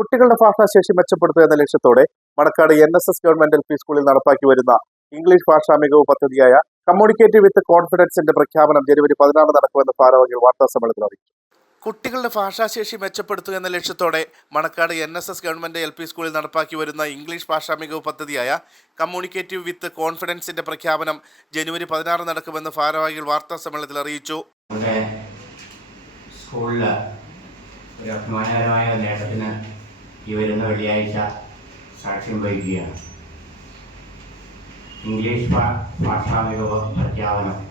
കുട്ടികളുടെ ഭാഷാശേഷി മെച്ചപ്പെടുത്തുക എന്ന ലക്ഷ്യത്തോടെ Manacaud N S S government L P സ്കൂളിൽ നടപ്പാക്കി വരുന്ന ഇംഗ്ലീഷ് ഭാഷാ മികവ് പദ്ധതിയായ കമ്മ്യൂണിക്കേറ്റീവ് വിത്ത് കോൺഫിഡൻസിന്റെ പ്രഖ്യാപനം ജനുവരി പതിനാറ് നടക്കുമെന്ന് ഭാരവാഹികൾ വാർത്താ സമ്മേളനത്തിൽ അറിയിച്ചു. കുട്ടികളുടെ ഭാഷാശേഷി മെച്ചപ്പെടുത്തുക എന്ന ലക്ഷ്യത്തോടെ Manakkad N S S government L P സ്കൂളിൽ നടപ്പാക്കി വരുന്ന ഇംഗ്ലീഷ് ഭാഷാ മികവ് പദ്ധതിയായ കമ്മ്യൂണിക്കേറ്റീവ് വിത്ത് കോൺഫിഡൻസിന്റെ പ്രഖ്യാപനം ജനുവരി പതിനാറ് നടക്കുമെന്ന് ഭാരവാഹികൾ വാർത്താ സമ്മേളനത്തിൽ അറിയിച്ചു. സ്കൂളിൽ ഒരു അഭിമാനകരമായ നേട്ടത്തിന് ഈ വരുന്ന വെള്ളിയാഴ്ച സാക്ഷ്യം വഹിക്കുകയാണ്. ഇംഗ്ലീഷ് ഭാ- ഭാഷാ മികവ് പ്രഖ്യാപനം.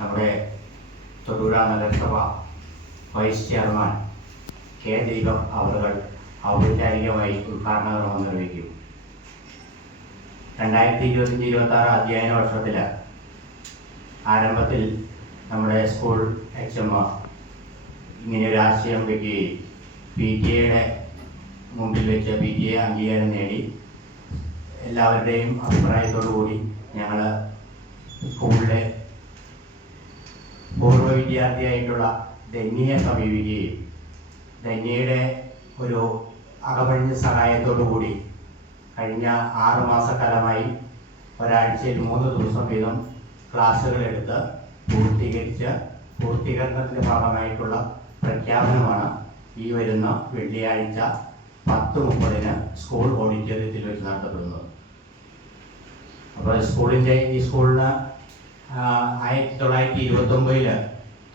നമ്മുടെ തൊടൂര നഗരസഭ വൈസ് ചെയർമാൻ കെ ദീപം അവറുകൾ ഔപചാരികമായി ഉദ്ഘാടന കർമ്മം നിർവഹിക്കും. രണ്ടായിരത്തി ഇരുപത്തിയഞ്ച് ഇരുപത്തി ആറ് അധ്യയന വർഷത്തിൽ ആരംഭത്തിൽ നമ്മുടെ സ്കൂൾ എച്ച് എം ഇങ്ങനെ ഒരു ആശയം വയ്ക്കുകയും പി ടി എയുടെ മുമ്പിൽ വെച്ച് പി ടി എ അംഗീകാരം നേടി. എല്ലാവരുടെയും അഭിപ്രായത്തോടു കൂടി ഞങ്ങൾ സ്കൂളിലെ പൂർവ വിദ്യാർത്ഥിയായിട്ടുള്ള ധന്യയെ സമീപിക്കുകയും ധന്യയുടെ ഒരു അകമഴിഞ്ഞ സഹായത്തോടു കൂടി കഴിഞ്ഞ ആറ് മാസക്കാലമായി ഒരാഴ്ചയിൽ മൂന്ന് ദിവസം വീതം ക്ലാസ്സുകളെടുത്ത് പൂർത്തീകരിച്ച് പൂർത്തീകരണത്തിന്റെ ഭാഗമായിട്ടുള്ള പ്രഖ്യാപനമാണ് ഈ വരുന്ന വെള്ളിയാഴ്ച പത്ത് മുപ്പതിന് സ്കൂൾ ഓഡിറ്റോറിയത്തിൽ വെച്ച് നടത്തപ്പെടുന്നത്. അപ്പോൾ സ്കൂളിന്റെ ഈ സ്കൂളിന് ആയിരത്തി തൊള്ളായിരത്തി ഇരുപത്തൊമ്പതിൽ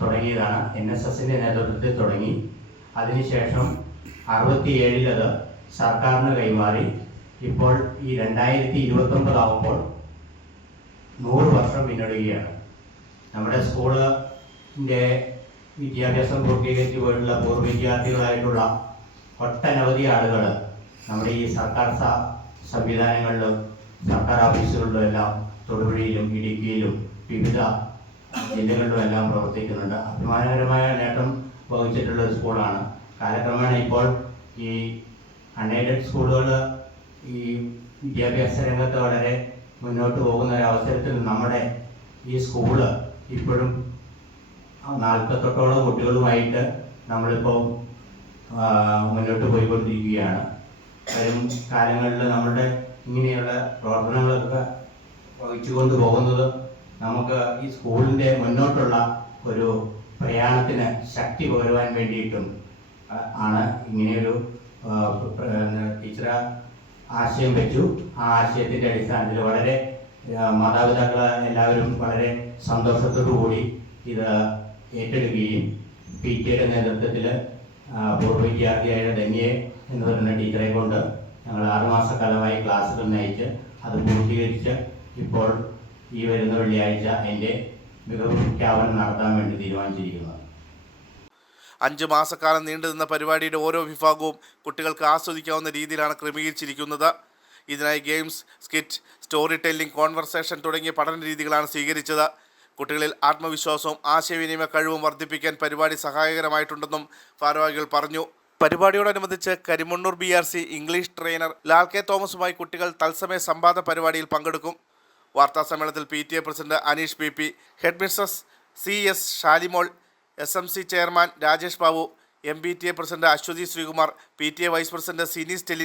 തുടങ്ങിയതാണ്. എൻ എസ് എസിന്റെ നേതൃത്വത്തിൽ തുടങ്ങി. അതിനുശേഷം അറുപത്തി അത് സർക്കാരിന് കൈമാറി. ഇപ്പോൾ ഈ രണ്ടായിരത്തി ഇരുപത്തൊമ്പതാവുമ്പോൾ നൂറ് വർഷം പിന്നിടുകയാണ്. നമ്മുടെ സ്കൂളിന്റെ വിദ്യാഭ്യാസം പൂർത്തീകരിച്ച് പോയിട്ടുള്ള പൂർവ വിദ്യാർത്ഥികളായിട്ടുള്ള ഒട്ടനവധി ആളുകൾ നമ്മുടെ ഈ സർക്കാർ സംവിധാനങ്ങളിലും സർക്കാർ ഓഫീസുകളിലും എല്ലാം തൊടുപുഴയിലും ഇടുക്കിയിലും വിവിധ ജില്ലകളിലും എല്ലാം പ്രവർത്തിക്കുന്നുണ്ട്. അഭിമാനകരമായ നേട്ടം വഹിച്ചിട്ടുള്ള ഒരു സ്കൂളാണ്. കാലക്രമേണ ഇപ്പോൾ ഈ അൺഎയ്ഡഡ് സ്കൂളുകൾ ഈ വിദ്യാഭ്യാസ രംഗത്ത് വളരെ മുന്നോട്ട് പോകുന്ന ഒരു അവസരത്തിൽ നമ്മുടെ ഈ സ്കൂൾ ഇപ്പോഴും നാൽപ്പത്തെട്ടോളം കുട്ടികളുമായിട്ട് നമ്മളിപ്പോൾ മുന്നോട്ട് പോയിക്കൊണ്ടിരിക്കുകയാണ്. വരും കാലങ്ങളിൽ നമ്മുടെ ഇങ്ങനെയുള്ള പ്രവർത്തനങ്ങളൊക്കെ വഹിച്ചുകൊണ്ട് പോകുന്നത് നമുക്ക് ഈ സ്കൂളിന്റെ മുന്നോട്ടുള്ള ഒരു പ്രയാണത്തിന് ശക്തി പകരുവാൻ വേണ്ടിയിട്ടും ആണ് ഇങ്ങനെയൊരു ടീച്ചർ ആശയം വെച്ചു. ആ ആശയത്തിന്റെ അടിസ്ഥാനത്തിൽ വളരെ മാതാപിതാക്കൾ എല്ലാവരും വളരെ കൂടി ഇത് ഏറ്റെടുക്കുകയും പി ടിയുടെ നേതൃത്വത്തിൽ പൂർവ വിദ്യാർത്ഥിയായ ധന്യെ എന്ന് പറയുന്ന ടീച്ചറെ കൊണ്ട് ഞങ്ങൾ ആറുമാസക്കാലമായി ക്ലാസ്സുകൾ നയിച്ച് അത് പൂർത്തീകരിച്ച് ഇപ്പോൾ ഈ വരുന്ന വെള്ളിയാഴ്ച അതിന്റെ മികവ് പ്രഖ്യാപനം നടത്താൻ വേണ്ടി തീരുമാനിച്ചിരിക്കുന്നത് അഞ്ച് മാസക്കാലം നീണ്ടുനിന്ന പരിപാടിയുടെ ഓരോ വിഭാഗവും കുട്ടികൾക്ക് ആസ്വദിക്കാവുന്ന രീതിയിലാണ് ക്രമീകരിച്ചിരിക്കുന്നത്. ഇതിനായി games skit story telling conversation തുടങ്ങിയ പഠന രീതികളാണ് സ്വീകരിച്ചത്. കുട്ടികളിൽ ആത്മവിശ്വാസവും ആശയവിനിമയ കഴിവും വർദ്ധിപ്പിക്കാൻ പരിപാടി സഹായകരമായിട്ടുണ്ടെന്നും ഭാരവാഹികൾ പറഞ്ഞു. പരിപാടിയോടനുബന്ധിച്ച് Karimannoor B R C English trainer Lal K തോമസുമായി കുട്ടികൾ തത്സമയ സംവാദ പരിപാടിയിൽ പങ്കെടുക്കും. വാർത്താ സമ്മേളനത്തിൽ P T A president Aneesh P P head C S Shalimol S M C chairman Rajesh Babu M B T A president Aswathy Sreekumar P T A vice president Sini Stelin